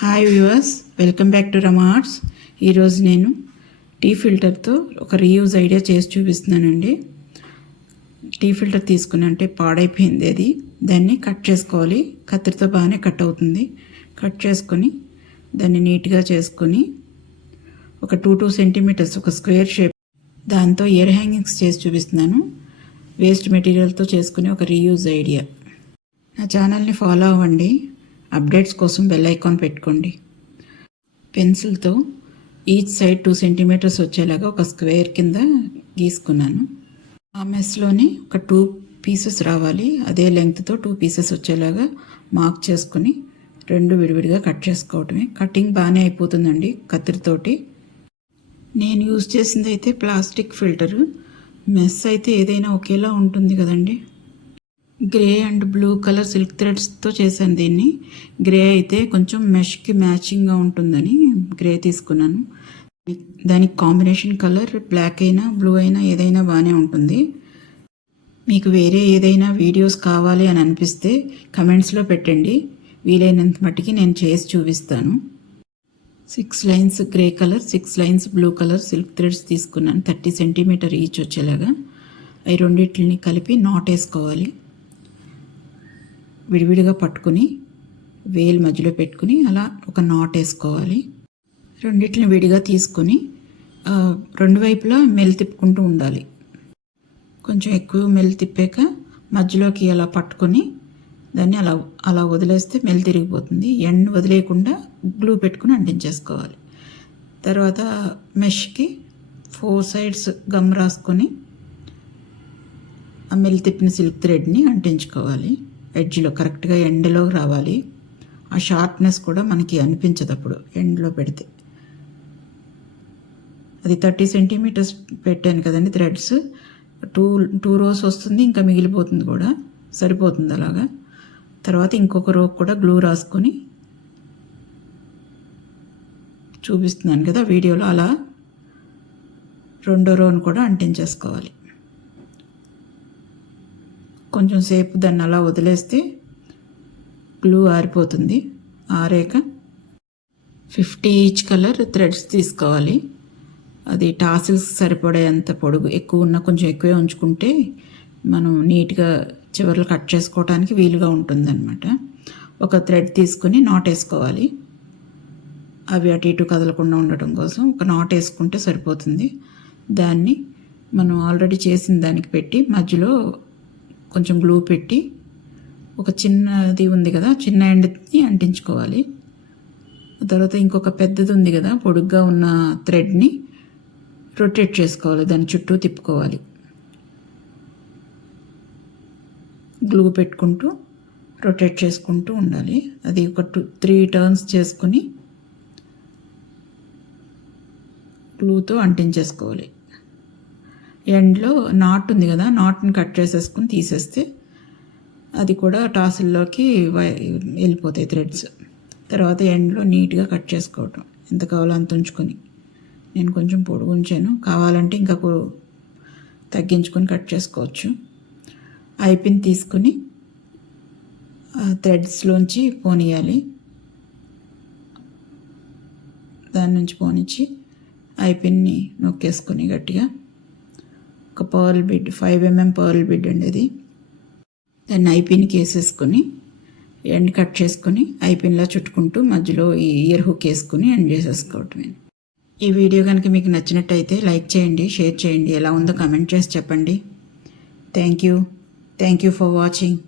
Hi viewers, welcome back to Rama arts. ఈరోజు నేను tea ఫిల్టర్తో ఒక రీయూజ్ ఐడియా చేసి చూపిస్తున్నానండి. టీ ఫిల్టర్ తీసుకుని అంటే పాడైపోయింది, అది దాన్ని కట్ చేసుకోవాలి. కత్తిరితో బాగానే కట్ అవుతుంది. కట్ చేసుకొని దాన్ని నీట్గా చేసుకొని ఒక 2 సెంటీమీటర్స్ ఒక స్క్వేర్ షేప్ దాంతో ఇయర్ హ్యాంగింగ్స్ చేసి చూపిస్తున్నాను. వేస్ట్ మెటీరియల్తో చేసుకునే ఒక రీయూజ్ ఐడియా. నా ఛానల్ని ఫాలో అవ్వండి. అప్డేట్స్ కోసం బెల్ ఐకాన్ పెట్టుకోండి. పెన్సిల్తో ఈచ్ సైడ్ 2 సెంటీమీటర్స్ వచ్చేలాగా ఒక స్క్వేర్ కింద గీసుకున్నాను. ఆ మెస్లోనే ఒక 2 పీసెస్ రావాలి. అదే లెంగ్త్తో 2 పీసెస్ వచ్చేలాగా మార్క్ చేసుకుని 2 విడివిడిగా కట్ చేసుకోవటమే. కటింగ్ బాగానే అయిపోతుందండి కత్తిరితోటి. నేను యూజ్ చేసింది అయితే ప్లాస్టిక్ ఫిల్టరు. మెస్ అయితే ఏదైనా ఒకేలా ఉంటుంది కదండి. Grey and blue colour silk థ్రెడ్స్తో చేశాను దీన్ని. గ్రే అయితే కొంచెం మెష్కి మ్యాచింగ్గా ఉంటుందని గ్రే తీసుకున్నాను. దానికి కాంబినేషన్ కలర్ బ్లాక్ అయినా బ్లూ అయినా ఏదైనా బాగానే ఉంటుంది. మీకు వేరే ఏదైనా వీడియోస్ కావాలి అని అనిపిస్తే కమెంట్స్లో పెట్టండి. వీలైనంత మట్టికి నేను చేసి చూపిస్తాను. 6 lines grey colour, 6 lines blue colour silk threads తీసుకున్నాను. 30 సెంటీమీటర్ ఈచ్ వచ్చేలాగా. అవి రెండింటిని కలిపి నాట్ వేసుకోవాలి. విడివిడిగా పట్టుకుని వేలు మధ్యలో పెట్టుకుని అలా ఒక నాట్ వేసుకోవాలి. రెండింటిని విడిగా తీసుకొని 2 వైపులా మెల్ తిప్పుకుంటూ ఉండాలి. కొంచెం ఎక్కువ మెల్ తిప్పాక మధ్యలోకి అలా పట్టుకొని దాన్ని అలా వదిలేస్తే మెల్ తిరిగిపోతుంది. ఎండ్ వదిలేయకుండా గ్లూ పెట్టుకుని అంటించేసుకోవాలి. తర్వాత మెష్కి 4 సైడ్స్ గమ్ రాసుకొని ఆ మెల్ తిప్పిన సిల్క్ థ్రెడ్ని అంటించుకోవాలి. ఎడ్జ్లో కరెక్ట్గా ఎండ్లో రావాలి. ఆ షార్ప్నెస్ కూడా మనకి అనిపించదు అప్పుడు ఎండ్లో పెడితే. అది 30 సెంటీమీటర్స్ పెట్టాను కదండి థ్రెడ్స్. 2 రోస్ వస్తుంది, ఇంకా మిగిలిపోతుంది కూడా, సరిపోతుంది అలాగా. తర్వాత ఇంకొక రో కూడా గ్లూ రాసుకొని చూపిస్తున్నాను కదా వీడియోలో, అలా 2వ రోను కూడా అంటించేసుకోవాలి. కొంచెం సేపు దాన్ని అలా వదిలేస్తే గ్లూ ఆరిపోతుంది. ఆరాక 50 ఈచ్ కలర్ థ్రెడ్స్ తీసుకోవాలి. అది టాసిల్స్ సరిపడేంత పొడుగు, ఎక్కువ ఉన్న కొంచెం ఎక్కువే ఉంచుకుంటే మనం నీట్గా చివర్లు కట్ చేసుకోవడానికి వీలుగా ఉంటుందన్నమాట. ఒక థ్రెడ్ తీసుకుని నాట్ వేసుకోవాలి. అవి అటు ఇటు కదలకుండా ఉండటం కోసం ఒక నాట్ వేసుకుంటే సరిపోతుంది. దాన్ని మనం ఆల్రెడీ చేసిన దానికి పెట్టి మధ్యలో కొంచెం గ్లూ పెట్టి ఒక చిన్నది ఉంది కదా, చిన్న ఎండ్ని అంటించుకోవాలి. తర్వాత ఇంకొక పెద్దది ఉంది కదా పొడుగ్గా ఉన్న థ్రెడ్ని రొటేట్ చేసుకోవాలి, దాని చుట్టూ తిప్పుకోవాలి. గ్లూ పెట్టుకుంటూ రొటేట్ చేసుకుంటూ ఉండాలి. అది ఒక 3 టర్న్స్ చేసుకుని గ్లూతో అంటించేసుకోవాలి. ఎండ్లో నాట్ ఉంది కదా, నాట్ని కట్ చేసేసుకుని తీసేస్తే అది కూడా టాసిల్లోకి వెళ్ళిపోతాయి థ్రెడ్స్. తర్వాత ఎండ్లో నీట్గా కట్ చేసుకోవటం. ఎంత కావాలో అంత ఉంచుకొని, నేను కొంచెం పొడుగు ఉంచాను, కావాలంటే ఇంకా తగ్గించుకొని కట్ చేసుకోవచ్చు. ఐపిన్ తీసుకుని థ్రెడ్స్లోంచి పోనీయాలి. దాని నుంచి పోనిచ్చి ఐపిన్ని నొక్కేసుకొని గట్టిగా ఒక pearl bead, 5 mm pearl bead అండి అది. దాన్ని ఐపిన్కి వేసేసుకొని ఎండ్ కట్ చేసుకొని ఐపిన్లా చుట్టుకుంటూ మధ్యలో ఈ ఇయర్ హుక్ వేసుకుని ఎండ్ చేసేసుకోవటమే. ఈ వీడియో కనుక మీకు నచ్చినట్టయితే లైక్ చేయండి, షేర్ చేయండి, ఎలా ఉందో కమెంట్ చేసి చెప్పండి. Thank you for watching.